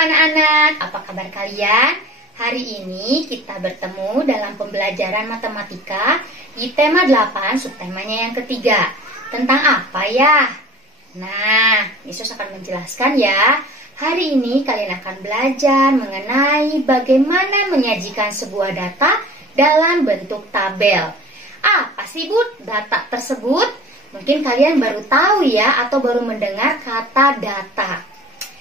anak-anak, apa kabar kalian? Hari ini kita bertemu dalam pembelajaran matematika di tema 8, subtemanya yang ketiga. Tentang apa ya? Nah, Yesus akan menjelaskan ya. Hari ini kalian akan belajar mengenai bagaimana menyajikan sebuah data dalam bentuk tabel. Apa sih, Bu, data tersebut? Mungkin kalian baru tahu ya, atau baru mendengar kata data.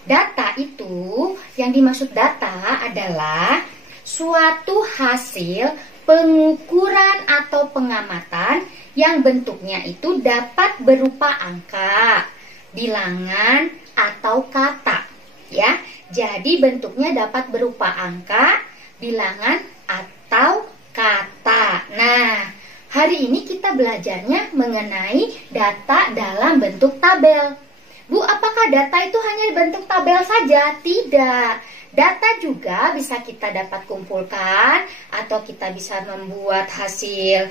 Data itu, yang dimaksud data adalah suatu hasil pengukuran atau pengamatan yang bentuknya itu dapat berupa angka, bilangan, atau kata. Ya, jadi bentuknya dapat berupa angka, bilangan, atau kata. Nah, hari ini kita belajarnya mengenai data dalam bentuk tabel. Bu, apakah data itu hanya bentuk tabel saja? Tidak. Data juga bisa kita dapat kumpulkan atau kita bisa membuat hasil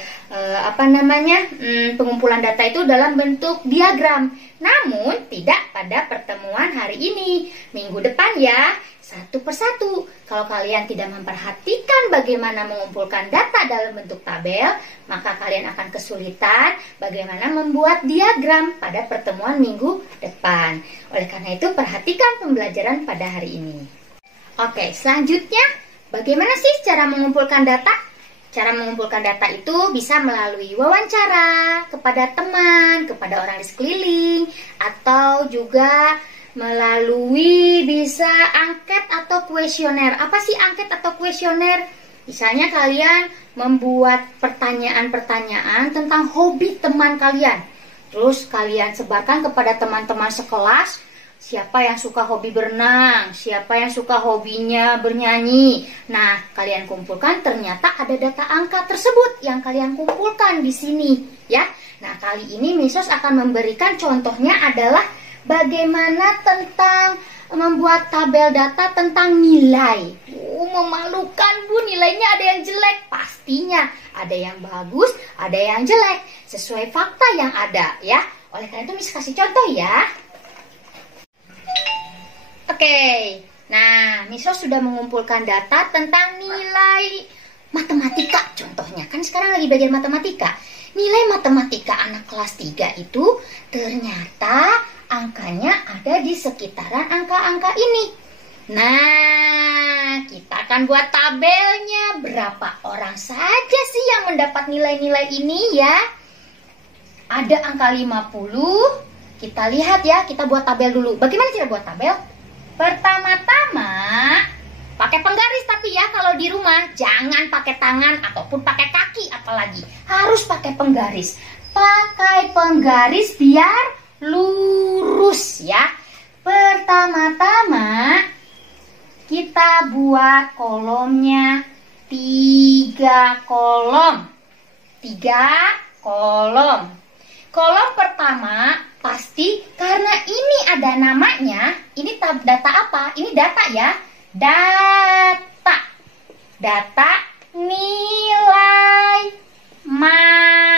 pengumpulan data itu dalam bentuk diagram. Namun tidak pada pertemuan hari ini. Minggu depan ya, satu persatu. Kalau kalian tidak memperhatikan bagaimana mengumpulkan data dalam bentuk tabel, maka kalian akan kesulitan bagaimana membuat diagram pada pertemuan minggu depan. Oleh karena itu, perhatikan pembelajaran pada hari ini. Oke, selanjutnya bagaimana sih cara mengumpulkan data? Cara mengumpulkan data itu bisa melalui wawancara kepada teman, kepada orang di sekeliling, atau juga melalui bisa angket atau kuesioner. Apa sih angket atau kuesioner? Misalnya kalian membuat pertanyaan-pertanyaan tentang hobi teman kalian. Terus kalian sebarkan kepada teman-teman sekelas. Siapa yang suka hobi berenang, siapa yang suka hobinya bernyanyi. Nah, kalian kumpulkan, ternyata ada data angka tersebut yang kalian kumpulkan di sini, ya. Nah, kali ini Misos akan memberikan contohnya adalah bagaimana tentang membuat tabel data tentang nilai. Memalukan, Bu, nilainya ada yang jelek. Pastinya ada yang bagus, ada yang jelek, sesuai fakta yang ada, ya. Oleh karena itu Miss kasih contoh ya. Oke, nah Misos sudah mengumpulkan data tentang nilai matematika contohnya. Kan sekarang lagi belajar matematika. Nilai matematika anak kelas 3 itu ternyata angkanya ada di sekitaran angka-angka ini. Nah, kita akan buat tabelnya. Berapa orang saja sih yang mendapat nilai-nilai ini ya? Ada angka 50. Kita lihat ya, kita buat tabel dulu. Bagaimana cara buat tabel? Pertama-tama pakai penggaris, tapi ya kalau di rumah jangan pakai tangan ataupun pakai kaki, apalagi harus pakai penggaris. Pakai penggaris biar lurus ya. Pertama-tama kita buat kolomnya 3 kolom. 3 kolom. Kolom pertama pasti karena ini ada namanya, ini data apa? Ini data ya. Data. Data nilai matematika.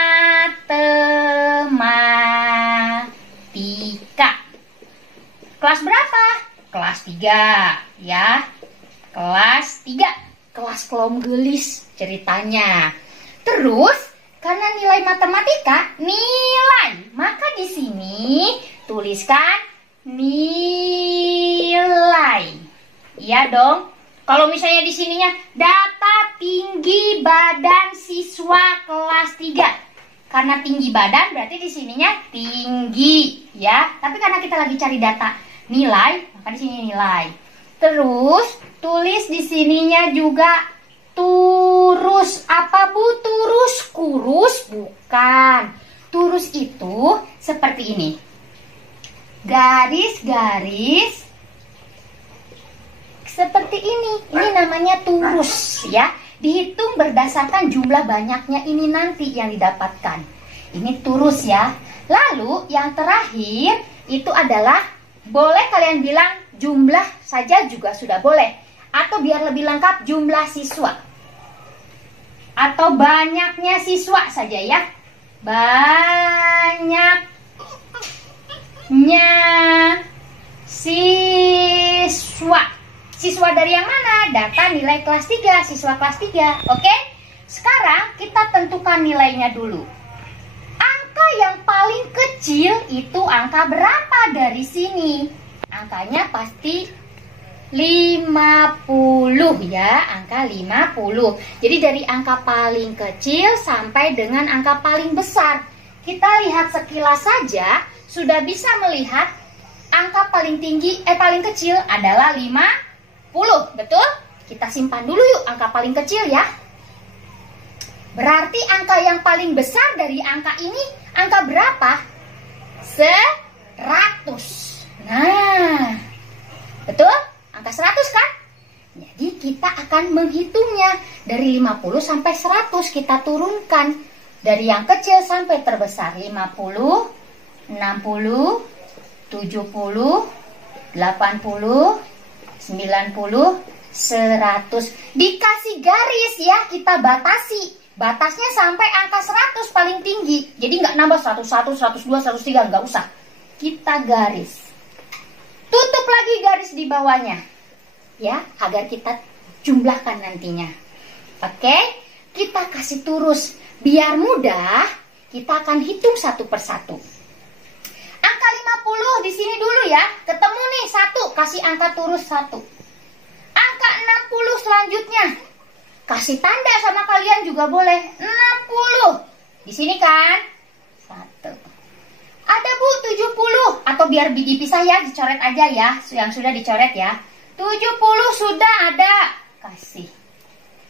Kelas berapa? Kelas 3 ya. Kelas 3. Kelas kolom gelis ceritanya. Terus karena nilai matematika, nilai, maka di sini tuliskan nilai. Iya dong. Kalau misalnya di sininya data tinggi badan siswa kelas 3. Karena tinggi badan berarti di sininya tinggi, ya. Tapi karena kita lagi cari data nilai, maka di sini nilai. Terus tulis di sininya juga turus. Apa, Bu? Turus? Kurus? Bukan. Turus itu seperti ini. Garis-garis seperti ini. Ini namanya turus ya. Dihitung berdasarkan jumlah banyaknya ini nanti yang didapatkan. Ini turus ya. Lalu yang terakhir itu adalah, boleh kalian bilang jumlah saja juga sudah boleh. Atau biar lebih lengkap jumlah siswa. Atau banyaknya siswa saja ya. Banyaknya siswa. Siswa dari yang mana? Data nilai kelas 3, siswa kelas 3. Oke? Sekarang kita tentukan nilainya dulu. Angka yang paling kecil itu angka berapa dari sini? Angkanya pasti 50 ya, angka 50. Jadi dari angka paling kecil sampai dengan angka paling besar. Kita lihat sekilas saja sudah bisa melihat angka paling tinggi paling kecil adalah 50. Betul? Kita simpan dulu yuk angka paling kecil ya. Berarti angka yang paling besar dari angka ini angka berapa? 100. Nah, betul? Angka 100 kan? Jadi kita akan menghitungnya dari 50 sampai 100 kita turunkan. Dari yang kecil sampai terbesar 50, 60, 70, 80, 90, 100. Dikasih garis ya, kita batasi. Batasnya sampai angka 100 paling tinggi. Jadi nggak nambah 101, 102, 103, nggak usah. Kita garis. Tutup lagi garis di bawahnya. Ya, agar kita jumlahkan nantinya. Oke, kita kasih turus. Biar mudah, kita akan hitung satu persatu. Angka 50 di sini dulu ya. Ketemu nih 1, kasih angka turus 1. Angka 60 selanjutnya. Kasih tanda sama kalian juga boleh. 60. Di sini kan? 1. Ada Bu 70 atau biar dipisah ya, dicoret aja ya, yang sudah dicoret ya. 70 sudah ada. Kasih.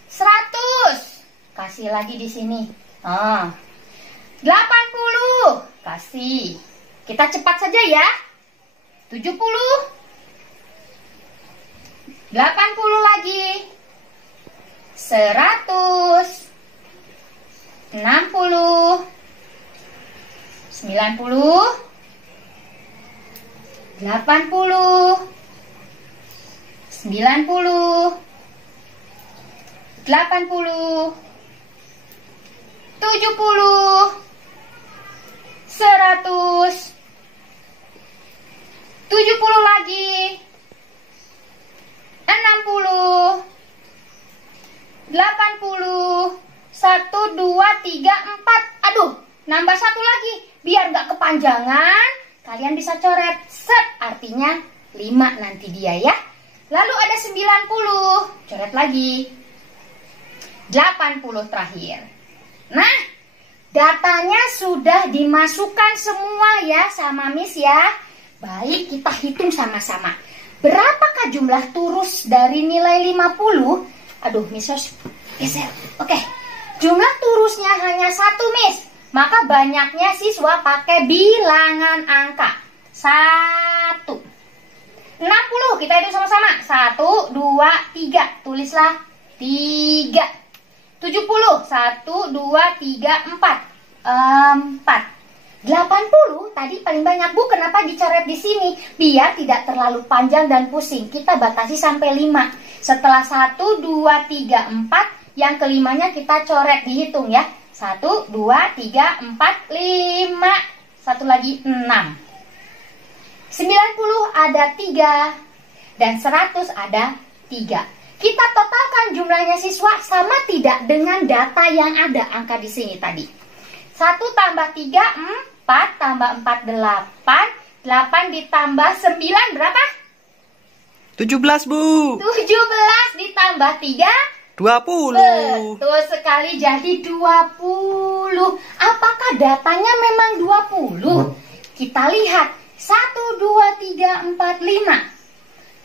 100. Kasih lagi di sini. 80. Kasih. Kita cepat saja ya. 70. 80 lagi. 100, 60, 90, 80, 90, 80, 70, 100, 70 lagi, 60, 80, 1, 2, 3, 4. Aduh, nambah 1 lagi. Biar nggak kepanjangan, kalian bisa coret. Set, artinya 5 nanti dia ya. Lalu ada 90. Coret lagi. 80 terakhir. Nah, datanya sudah dimasukkan semua ya sama Miss ya. Baik, kita hitung sama-sama. Berapakah jumlah turus dari nilai 50? Aduh, Miss geser. Oke. Jumlah turusnya hanya 1, Miss. Maka banyaknya siswa pakai bilangan angka. 1. 60. Kita hitung sama-sama. 1, 2, 3. Tulislah 3. 70. 1, 2, 3, 4. 4. 80 tadi paling banyak. Bu, kenapa dicoret di sini? Biar tidak terlalu panjang dan pusing. Kita batasi sampai 5. Setelah 1, 2, 3, 4, yang kelimanya kita coret, dihitung ya. 1, 2, 3, 4, 5. Satu lagi 6. 90 ada 3 dan 100 ada 3. Kita totalkan jumlahnya siswa sama tidak dengan data yang ada angka di sini tadi. 1 tambah 3, 4 tambah 4, 8. 8 ditambah 9 berapa? 17, Bu. 17 ditambah 3, 20. Betul sekali, jadi 20. Apakah datanya memang 20? Kita lihat. 1, 2, 3, 4, 5.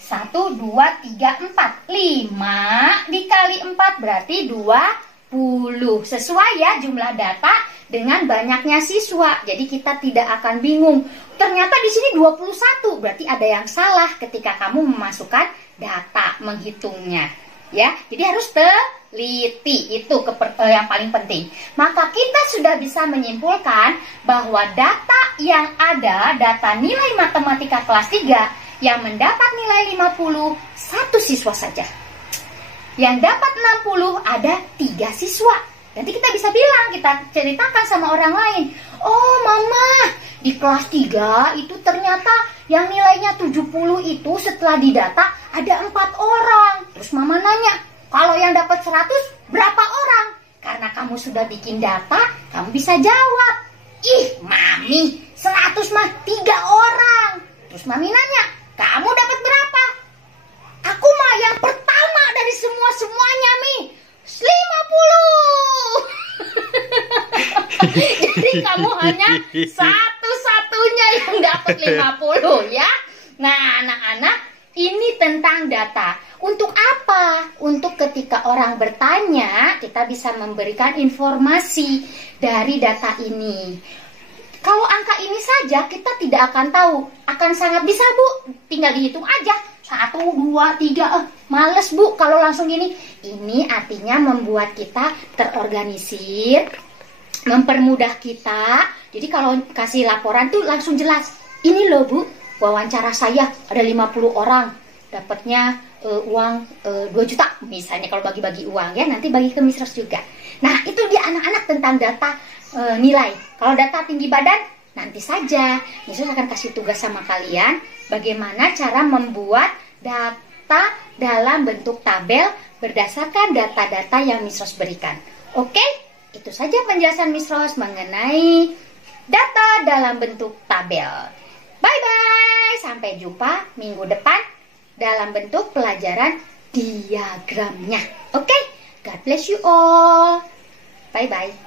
1, 2, 3, 4. 5 dikali 4 berarti 20. Sesuai ya jumlah data dengan banyaknya siswa. Jadi kita tidak akan bingung. Ternyata di sini 21. Berarti ada yang salah ketika kamu memasukkan data menghitungnya. Ya, jadi harus teliti, itu yang paling penting. Maka kita sudah bisa menyimpulkan bahwa data yang ada, data nilai matematika kelas 3 yang mendapat nilai 50, 1 siswa saja. Yang dapat 60 ada 3 siswa. Nanti kita bisa bilang, kita ceritakan sama orang lain. Oh mama, di kelas 3 itu ternyata yang nilainya 70 itu setelah didata ada 4 orang. Terus mama nanya, kalau yang dapat 100 berapa orang? Karena kamu sudah bikin data, kamu bisa jawab. Ih, Mami, 100 mah 3 orang. Terus Mami nanya, kamu dapat berapa? Aku mah yang pertama dari semuanya, Mi. 50. Jadi kamu hanya satu-satunya yang dapat 50 ya. Nah, anak-anak, ini tentang data. Untuk apa? Untuk ketika orang bertanya, kita bisa memberikan informasi dari data ini. Kalau angka ini saja kita tidak akan tahu. Akan sangat bisa, Bu. Tinggal dihitung aja. 1, 2, 3. Males, Bu, kalau langsung gini. Ini artinya membuat kita terorganisir, mempermudah kita. Jadi kalau kasih laporan tuh langsung jelas. Ini loh, Bu, wawancara saya ada 50 orang. Dapatnya uang 2 juta. Misalnya kalau bagi-bagi uang ya, nanti bagi ke Misros juga. Nah, itu dia anak-anak tentang data nilai. Kalau data tinggi badan, nanti saja Misros akan kasih tugas sama kalian bagaimana cara membuat data dalam bentuk tabel berdasarkan data-data yang Misros berikan. Oke, itu saja penjelasan Misros mengenai data dalam bentuk tabel. Bye-bye, sampai jumpa minggu depan dalam bentuk pelajaran diagramnya. Oke, God bless you all. Bye-bye.